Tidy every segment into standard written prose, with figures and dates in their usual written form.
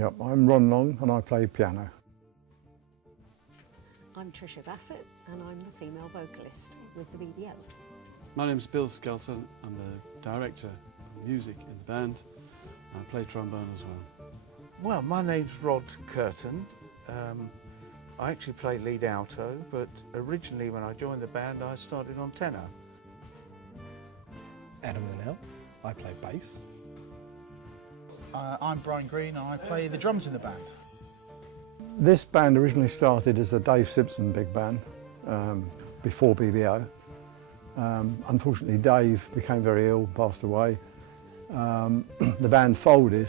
Yep, I'm Ron Long and I play piano. I'm Trisha Bassett and I'm the female vocalist with the BBO. My name's Bill Skelton. I'm the director of music in the band. I play trombone as well. Well, my name's Rod Curtin. I actually play lead alto, but originally when I joined the band I started on tenor. Adam Linnell, I play bass. I'm Greene and I play the drums in the band. This band originally started as the Dave Simpson big band before BBO. Unfortunately Dave became very ill, passed away. The band folded.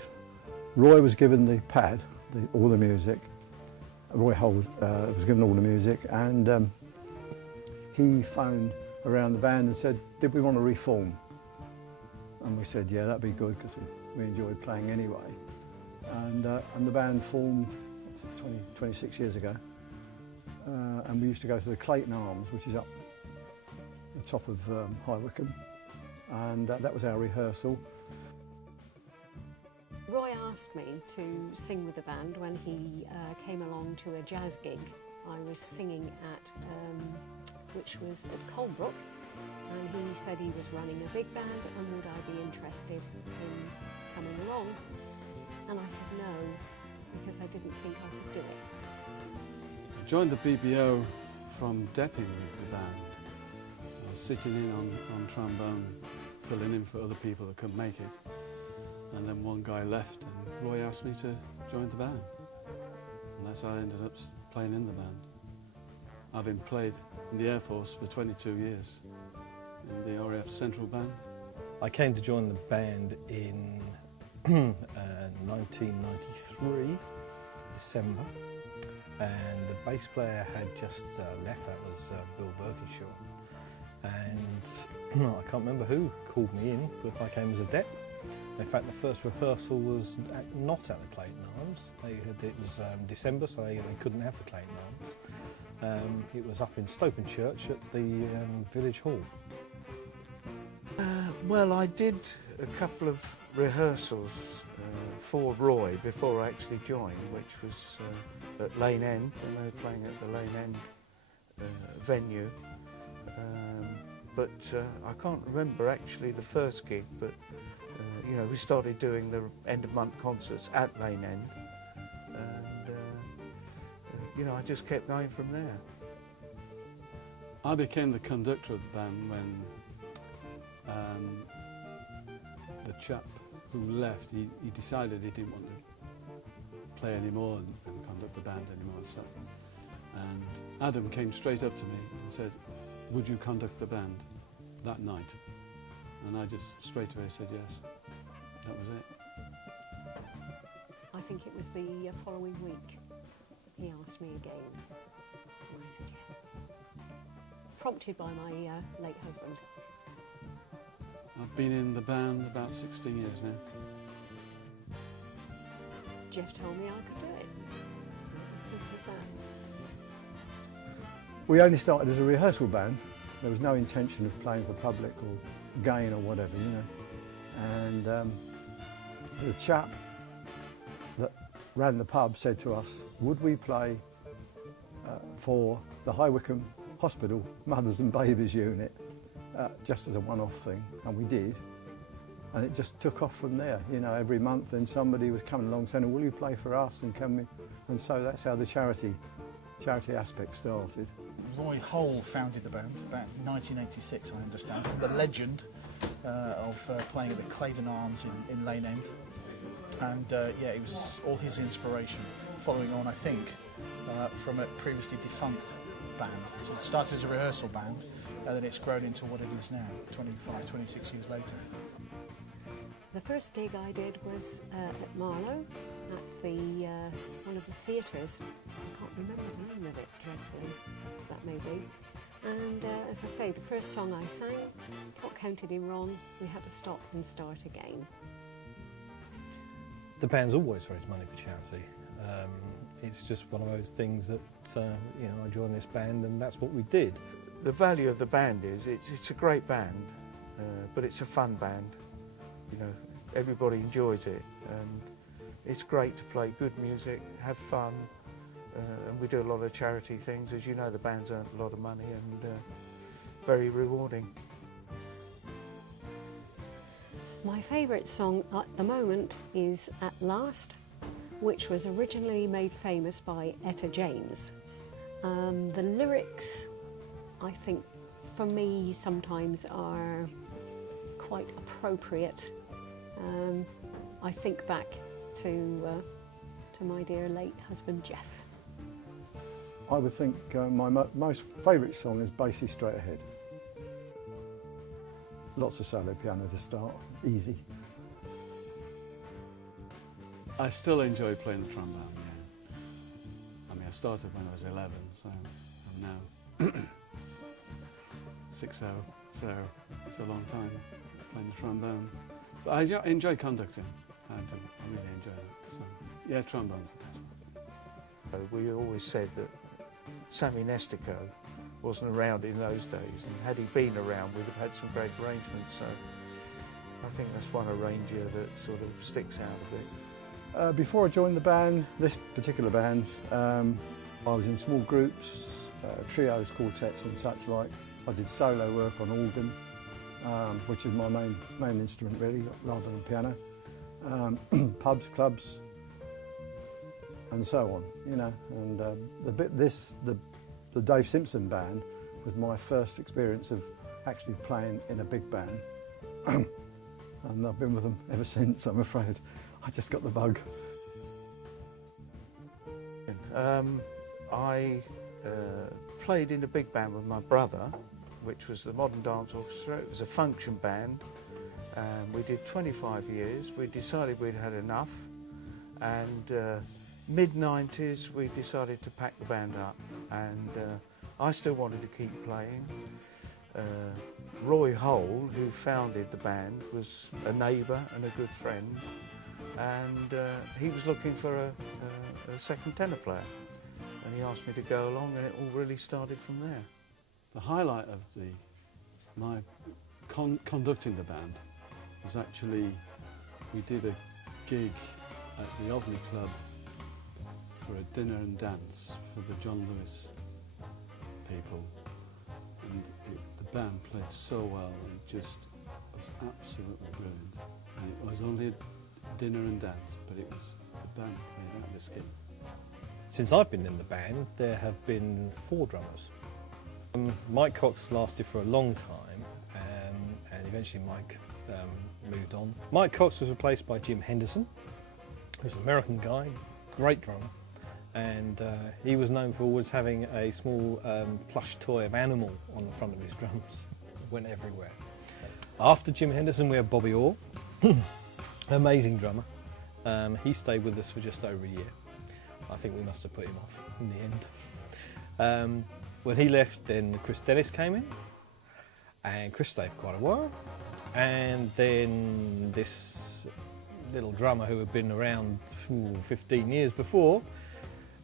Roy was given the pad, all the music. Roy Holt was given all the music, and he phoned around the band and said, did we want to reform? And we said, yeah, that'd be good, because we enjoyed playing anyway. And the band formed 26 years ago, and we used to go to the Clayton Arms, which is up the top of High Wycombe, and that was our rehearsal. Roy asked me to sing with the band when he came along to a jazz gig I was singing at, which was at Colebrook, and he said he was running a big band and would I be interested in coming along, and I said no, because I didn't think I could do it. I joined the BBO from Depping with the band. I was sitting in on trombone, filling in for other people that couldn't make it. And then one guy left and Roy asked me to join the band. And that's how I ended up playing in the band. Having played in the Air Force for 22 years in the RAF Central Band. I came to join the band in 1993, December, and the bass player had just left. That was Bill Berks. And I can't remember who called me in, but I came as a dep. In fact, the first rehearsal was not at the Clayton Arms. It was December, so they couldn't have the Clayton Arms. It was up in Stokenchurch at the Village Hall. Well, I did a couple of rehearsals for Roy before I actually joined, which was at Lane End, when they were playing at the Lane End venue. But I can't remember actually the first gig, but you know, we started doing the end of month concerts at Lane End, and you know, I just kept going from there. I became the conductor of the band when the chap who left, he decided he didn't want to play anymore and conduct the band anymore. So, and Adam came straight up to me and said, would you conduct the band that night? And I just straight away said yes. That was it. I think it was the following week he asked me again, and I said yes. Prompted by my late husband. I've been in the band about 16 years now. Jeff told me I could do it. As simple as that. We only started as a rehearsal band. There was no intention of playing for public or gain or whatever, you know. And the chap that ran the pub said to us, would we play for the High Wycombe Hospital Mothers and Babies unit just as a one-off thing, and we did. And it just took off from there, you know. Every month then somebody was coming along saying, will you play for us, and can we? And so that's how the charity aspect started. Roy Hole founded the band back in 1986, I understand, from the legend of playing at the Clayton Arms in Lane End. And yeah, it was all his inspiration, following on, I think, from a previously defunct band. So it started as a rehearsal band, and then it's grown into what it is now, 25, 26 years later. The first gig I did was at Marlow, at the one of the theatres. I can't remember the name of it, dreadfully, that may be. And as I say, the first song I sang got counted in wrong. We had to stop and start again. The band's always raised money for charity. It's just one of those things that you know, I joined this band and that's what we did. The value of the band is it's a great band, but it's a fun band. You know, everybody enjoys it, and it's great to play good music, have fun, and we do a lot of charity things. As you know, the band's earned a lot of money and very rewarding. My favourite song at the moment is At Last, which was originally made famous by Etta James. The lyrics, I think, for me sometimes are quite appropriate. I think back to my dear late husband Jeff. I would think my most favourite song is Basie Straight Ahead. Lots of solo piano to start, easy. I still enjoy playing the trombone, yeah. I mean, I started when I was 11, so I'm now 60, so it's a long time playing the trombone. But I enjoy conducting. I really enjoy it. So yeah, trombone's the best one. We always said that Sammy Nestico wasn't around in those days, and had he been around, we'd have had some great arrangements. So I think that's one arranger that sort of sticks out a bit. Before I joined the band, this particular band, I was in small groups, trios, quartets and such like. I did solo work on organ, which is my main instrument really, rather than piano. Pubs, clubs, and so on, you know. And the Dave Simpson band was my first experience of actually playing in a big band. And I've been with them ever since, I'm afraid. I just got the bug. I played in a big band with my brother, which was the Modern Dance Orchestra. It was a function band. We did 25 years. We decided we'd had enough, and mid-90s we decided to pack the band up, and I still wanted to keep playing. Roy Hole, who founded the band, was a neighbour and a good friend, and he was looking for a second tenor player, and he asked me to go along, and it all really started from there. The highlight of my conducting the band was actually, we did a gig at the Ovney Club for a dinner and dance for the John Lewis people, and the band played so well, and it just was absolutely brilliant. And it was only a dinner and dance, but it was, the band played out of the skin. Since I've been in the band, there have been 4 drummers. Mike Cox lasted for a long time, and eventually Mike moved on. Mike Cox was replaced by Jim Henderson, who's an American guy, great drummer, and he was known for always having a small plush toy of animal on the front of his drums. It went everywhere. After Jim Henderson, we had Bobby Orr, amazing drummer. He stayed with us for just over a year. I think we must have put him off in the end. When he left, then Chris Dennis came in, and Chris stayed for quite a while. And then this little drummer who had been around 15 years before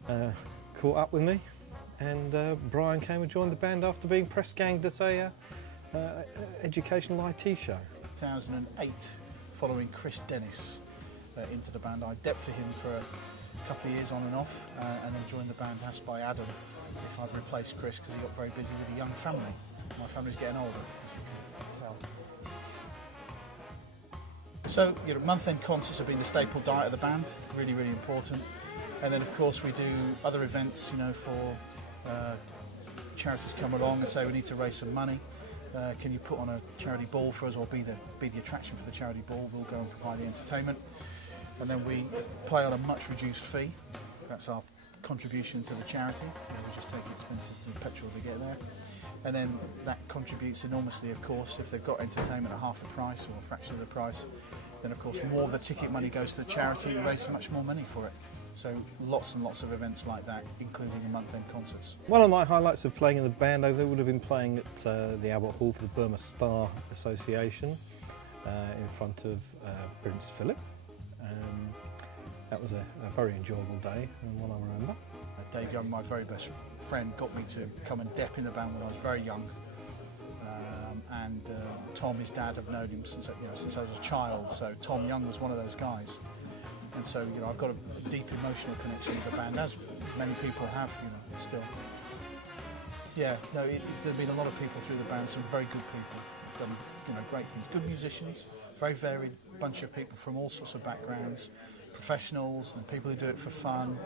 caught up with me, and Brian came and joined the band after being press ganged at a educational IT show. 2008, following Chris Dennis into the band, I depped for him for a couple of years on and off, and then joined the band asked by Adam if I'd replace Chris because he got very busy with a young family. My family's getting older, as you can tell. So, you know, month-end concerts have been the staple diet of the band, really, really important. And then, of course, we do other events, you know, for charities come along and say we need to raise some money. Can you put on a charity ball for us, or be the attraction for the charity ball? We'll go and provide the entertainment. And then we play on a much reduced fee. That's our contribution to the charity. We just take expenses to petrol to get there. And then that contributes enormously, of course. If they've got entertainment at half the price or a fraction of the price, then of course more of the ticket money goes to the charity and raise much more money for it. So lots and lots of events like that, including the month-end concerts. One of my highlights of playing in the band over there would have been playing at the Albert Hall for the Burma Star Association in front of Prince Philip. That was a very enjoyable day, and one I remember. Dave Young, my very best friend, got me to come and dep in the band when I was very young. Tom, his dad, have known him since I was a child, so Tom Young was one of those guys. And so, you know, I've got a deep emotional connection with the band, as many people have, you know, still. Yeah, no, there've been a lot of people through the band, some very good people, done, you know, great things. Good musicians, very varied bunch of people from all sorts of backgrounds, professionals and people who do it for fun.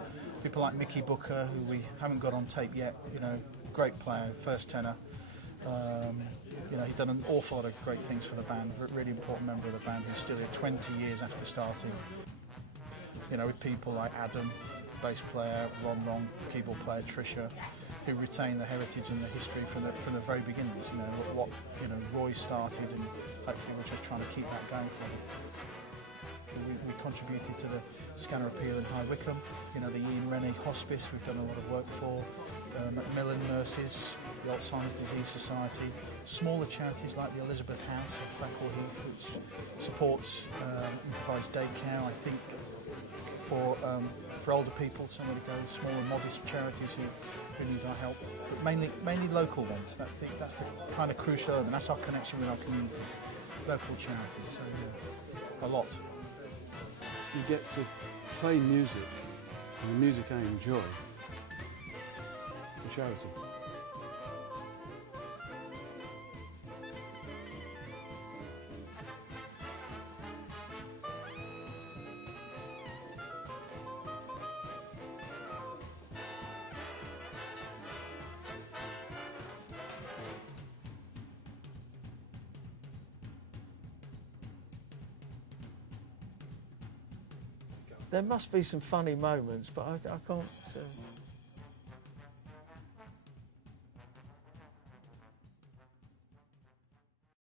People like Mickey Booker, who we haven't got on tape yet, you know, great player, first tenor. You know, he's done an awful lot of great things for the band, really important member of the band who's still here 20 years after starting. You know, with people like Adam, bass player, Ron, keyboard player, Tricia, who retain the heritage and the history from the very beginnings. You know, what you know, Roy started, and hopefully we're just trying to keep that going for him. We contributed to the Scanner Appeal in High Wycombe, you know, the Ian Rennie Hospice we've done a lot of work for, Macmillan Nurses, the Alzheimer's Disease Society, smaller charities like the Elizabeth House of Thrackle Heath, which supports and provides daycare, I think, for older people, somewhere to go, smaller modest charities who need our help, but mainly local ones. That's the kind of crucial element, that's our connection with our community, local charities, so yeah, a lot. You get to play music, and the music I enjoy, for charity. There must be some funny moments, but I can't